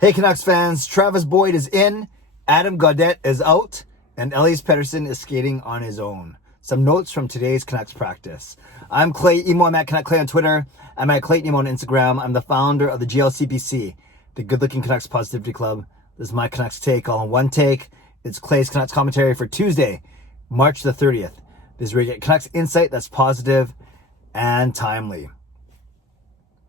Hey Canucks fans, Travis Boyd is in, Adam Gaudette is out, and Elias Pettersson is skating on his own. Some notes from today's Canucks practice. I'm Clay Emo. I'm at Canuck Clay on Twitter. I'm at Clayton Emo on Instagram. I'm the founder of the GLCPC, the Good Looking Canucks Positivity Club. This is my Canucks take, all in one take. It's Clay's Canucks commentary for Tuesday, March the 30th. This is where you get Canucks insight that's positive and timely. I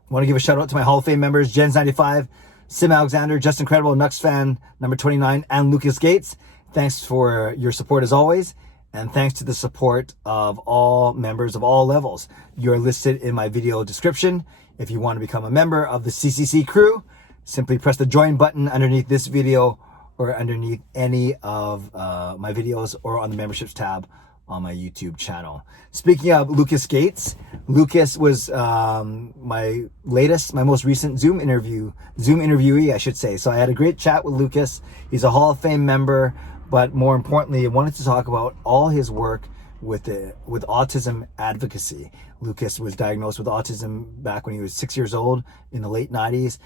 want to give a shout out to my Hall of Fame members, Jens95, Simalexander, Just Incredible, nucksfan, number 29, and Lucas Gates. Thanks for your support as always, and thanks to the support of all members of all levels. You're listed in my video description. If you want to become a member of the CCC Crew, simply press the join button underneath this video or underneath any of my videos or on the memberships tab on my YouTube channel. Speaking of Lucas Gates, Lucas was my most recent Zoom interviewee, I should say. So I had a great chat with Lucas. He's a Hall of Fame member, but more importantly, I wanted to talk about all his work with autism advocacy. Lucas was diagnosed with autism back when he was 6 years old in the late 90s,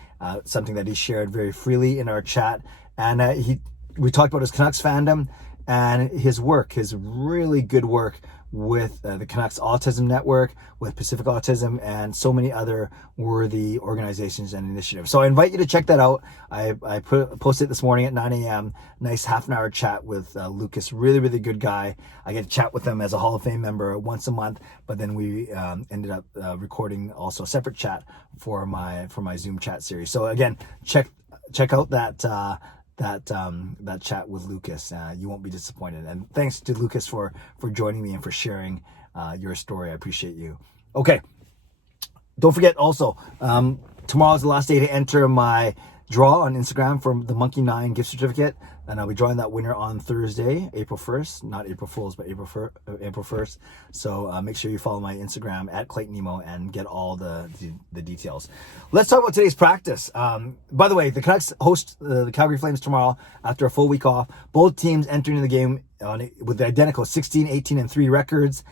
something that he shared very freely in our chat. And we talked about his Canucks fandom and his work, his really good work with the Canucks Autism Network, with Pacific Autism, and so many other worthy organizations and initiatives. So I invite you to check that out. I posted it this morning at 9 a.m. Nice half an hour chat with Lucas. Really, really good guy. I get to chat with him as a Hall of Fame member once a month, but then we ended up recording also a separate chat for my Zoom chat series. So again, check out that chat with Lucas. You won't be disappointed. And thanks to Lucas for joining me and for sharing your story. I appreciate you. Okay. Don't forget also, tomorrow's the last day to enter my draw on Instagram for the Monkey 9 gift certificate. And I'll be drawing that winner on Thursday, April 1st. Not April Fool's, but April 1st. So make sure you follow my Instagram at Clayton Emo and get all the details. Let's talk about today's practice. By the way, the Canucks host the Calgary Flames tomorrow after a full week off. Both teams entering the game with the identical 16, 18, and 3 records.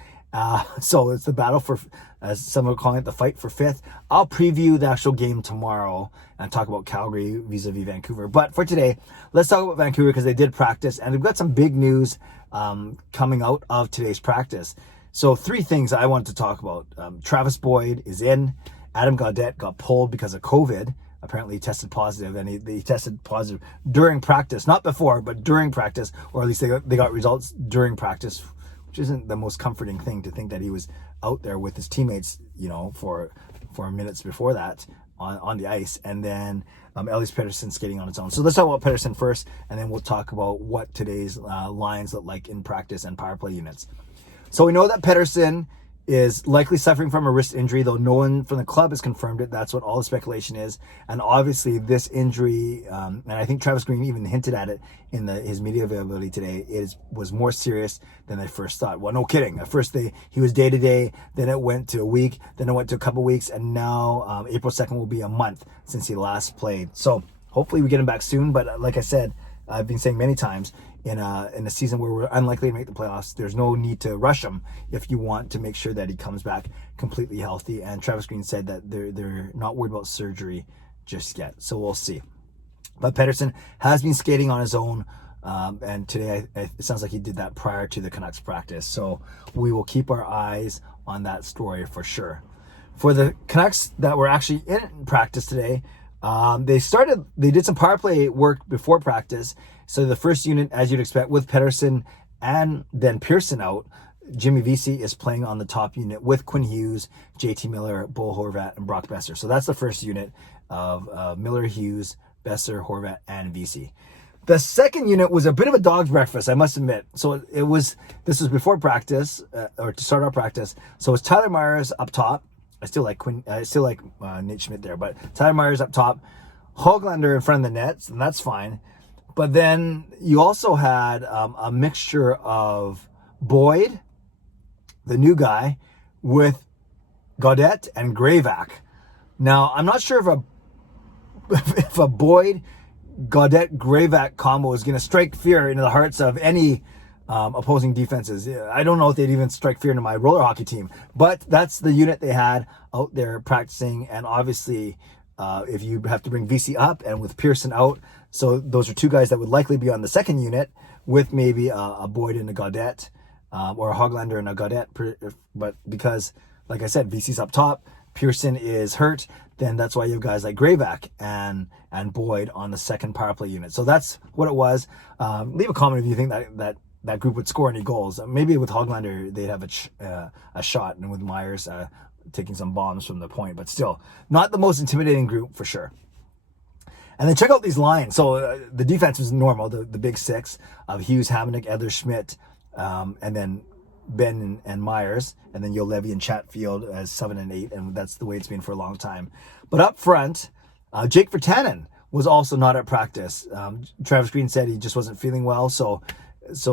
So it's the battle for, as some are calling it, the fight for fifth. I'll preview the actual game tomorrow and talk about Calgary vis-a-vis Vancouver. But for today, let's talk about Vancouver because they did practice and we've got some big news coming out of today's practice. So 3 things I want to talk about. Travis Boyd is in. Adam Gaudette got pulled because of COVID. Apparently he tested positive, and he tested positive during practice, not before, but during practice, or at least they got results during practice, which isn't the most comforting thing to think that he was out there with his teammates, for minutes before that on the ice. And then Elias Pettersson skating on its own. So let's talk about Pettersson first, and then we'll talk about what today's lines look like in practice and power play units. So we know that Pettersson is likely suffering from a wrist injury, though no one from the club has confirmed it. That's what all the speculation is. And obviously this injury, and I think Travis Green even hinted at it in his media availability today, was more serious than they first thought. Well, no kidding. At first he was day-to-day, then it went to a week, then it went to a couple weeks, and now April 2nd will be a month since he last played. So hopefully we get him back soon. But like I said, I've been saying many times, in a season where we're unlikely to make the playoffs, there's no need to rush him if you want to make sure that he comes back completely healthy. And Travis Green said that they're not worried about surgery just yet. So we'll see. But Pettersson has been skating on his own. And today it sounds like he did that prior to the Canucks practice. So we will keep our eyes on that story for sure. For the Canucks that were actually in practice today, they did some power play work before practice. So the first unit, as you'd expect, with Pettersson and then Pearson out, Jimmy Vesey is playing on the top unit with Quinn Hughes, JT Miller, Bo Horvat, and Brock Besser. So that's the first unit of Miller, Hughes, Besser, Horvat, and Vesey. The second unit was a bit of a dog's breakfast, I must admit. So this was before practice, or to start our practice. So it's Tyler Myers up top. I still like Nate Schmidt there, but Tyler Myers up top, Höglander in front of the nets, and that's fine. But then you also had a mixture of Boyd, the new guy, with Gaudette and Gravac. Now, I'm not sure if a Boyd, Gaudette, Gravac combo is going to strike fear into the hearts of any opposing defenses. I don't know if they'd even strike fear into my roller hockey team, but that's the unit they had out there practicing. And obviously if you have to bring VC up and with Pearson out. So those are two guys that would likely be on the second unit with maybe a Boyd and a Gaudette, or a Hoglander and a Gaudette. But because, like I said, VC's up top, Pearson is hurt, then that's why you have guys like Grayback and Boyd on the second power play unit. So that's what it was. Leave a comment if you think that group would score any goals. Maybe with Hoglander they'd have a shot, and with Myers taking some bombs from the point, but still not the most intimidating group for sure. And then check out these lines. So the defense was normal, the big six of Hughes, Hamonic, Edler, Schmidt, and then Ben and Myers, and then Levy and Chatfield as 7 and 8, and that's the way it's been for a long time. But up front, Jake Virtanen was also not at practice. Travis Green said he just wasn't feeling well, so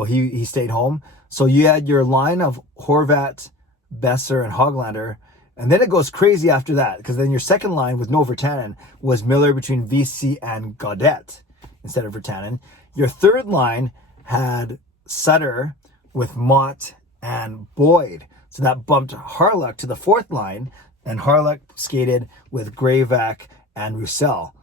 he stayed home. So you had your line of Horvat, Besser, and Hoglander, and then it goes crazy after that, because then your second line with no Virtanen was Miller between VC and Gaudette instead of Virtanen. Your third line had Sutter with Mott and Boyd. So that bumped Harlock to the fourth line, and Harlock skated with Grayback and Roussel.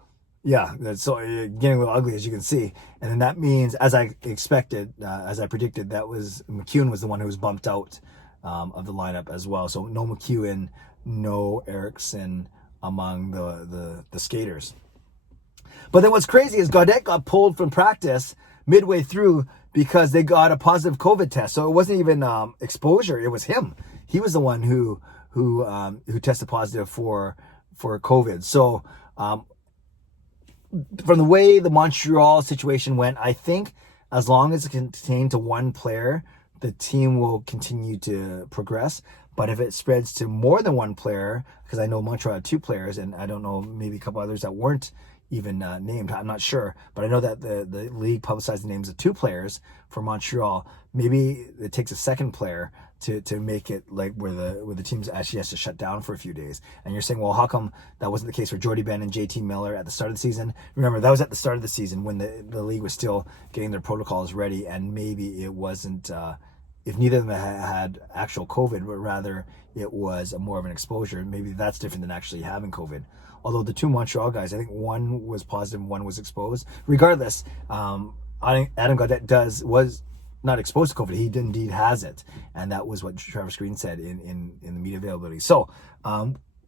Yeah, so getting a little ugly, as you can see. And then that means, as I expected, as I predicted, that was McEwen was the one who was bumped out of the lineup as well. So no McEwen, no Eriksson among the skaters. But then what's crazy is Gaudette got pulled from practice midway through because they got a positive COVID test. So it wasn't even exposure; it was him. He was the one who tested positive for COVID. So from the way the Montreal situation went, I think as long as it's contained to one player, the team will continue to progress. But if it spreads to more than one player, because I know Montreal had two players, and I don't know, maybe a couple others that weren't even named, I'm not sure, but I know that the league publicized the names of two players for Montreal. Maybe it takes a second player to make it like where the teams actually has to shut down for a few days. And you're saying, well, how come that wasn't the case for Jordy Ben and JT Miller at the start of the season? Remember, that was at the start of the season when the league was still getting their protocols ready, and maybe it wasn't if neither of them had actual COVID, but rather it was more of an exposure. Maybe that's different than actually having COVID. Although the two Montreal guys, I think one was positive and one was exposed. Regardless, Adam Gaudette was not exposed to COVID. He indeed has it. And that was what Travis Green said in the media availability. So,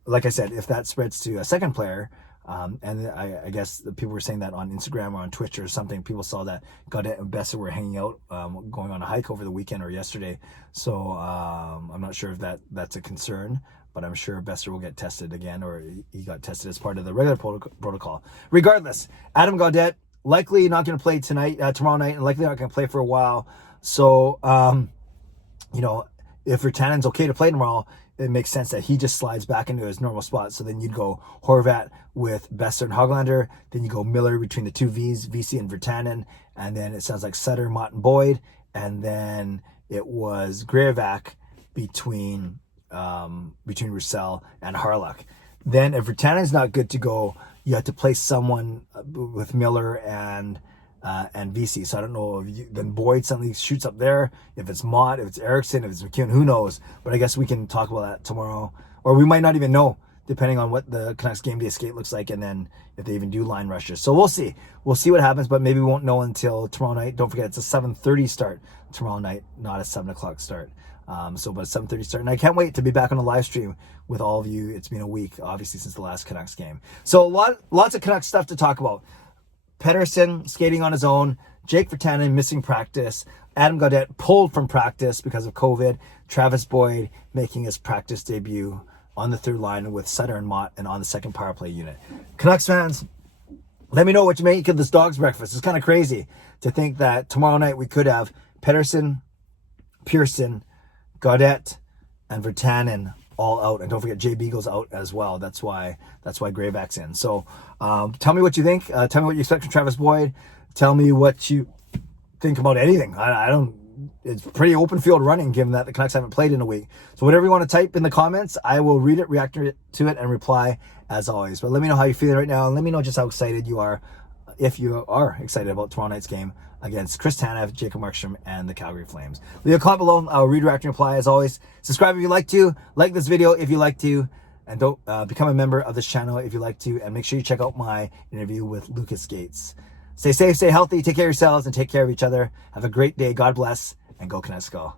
like I said, if that spreads to a second player, and I guess the people were saying that on Instagram or on Twitch or something, people saw that Gaudette and Besser were hanging out, going on a hike over the weekend or yesterday. So I'm not sure if that's a concern, but I'm sure Besser will get tested again, or he got tested as part of the regular protocol. Regardless, Adam Gaudette likely not going to play tomorrow night, and likely not going to play for a while. So, if Virtanen's okay to play tomorrow, it makes sense that he just slides back into his normal spot. So then you'd go Horvat with Besser and Hoglander. Then you go Miller between the two V's, VC and Virtanen. And then it sounds like Sutter, Mott, and Boyd. And then it was Grayback between Roussel and Harlock. Then if Virtanen's not good to go, you have to play someone with Miller and VC. So I don't know if then Boyd suddenly shoots up there. If it's Mott, if it's Eriksson, if it's McEwen, who knows? But I guess we can talk about that tomorrow, or we might not even know, depending on what the Canucks game day skate looks like, and then if they even do line rushes. So we'll see. We'll see what happens, but maybe we won't know until tomorrow night. Don't forget, it's a 7:30 start tomorrow night, not a 7 o'clock start. But a 7:30 start, and I can't wait to be back on a live stream with all of you. It's been a week, obviously, since the last Canucks game. So lots of Canucks stuff to talk about. Pettersson skating on his own, Jake Virtanen missing practice, Adam Gaudette pulled from practice because of COVID, Travis Boyd making his practice debut on the third line with Sutter and Mott, and on the second power play unit. Canucks fans, let me know what you make of this dog's breakfast. It's kind of crazy to think that tomorrow night we could have Pettersson, Pearson, Gaudette, and Virtanen all out. And don't forget, Jay Beagle's out as well. That's why Grayback's in. So tell me what you think. Tell me what you expect from Travis Boyd. Tell me what you think about anything. I don't. It's pretty open field running, given that the Canucks haven't played in a week. So whatever you want to type in the comments, I will read it, react to it, and reply as always. But let me know how you're feeling right now, and let me know just how excited you are, if you are excited about tomorrow night's game against Chris Tanev, Jacob Markstrom, and the Calgary Flames. Leave a comment below. I'll read, react, and reply as always. Subscribe if you like to. Like this video if you like to. And don't become a member of this channel if you'd like to. And make sure you check out my interview with Lucas Gates. Stay safe, stay healthy, take care of yourselves, and take care of each other. Have a great day. God bless, and go Canucks go.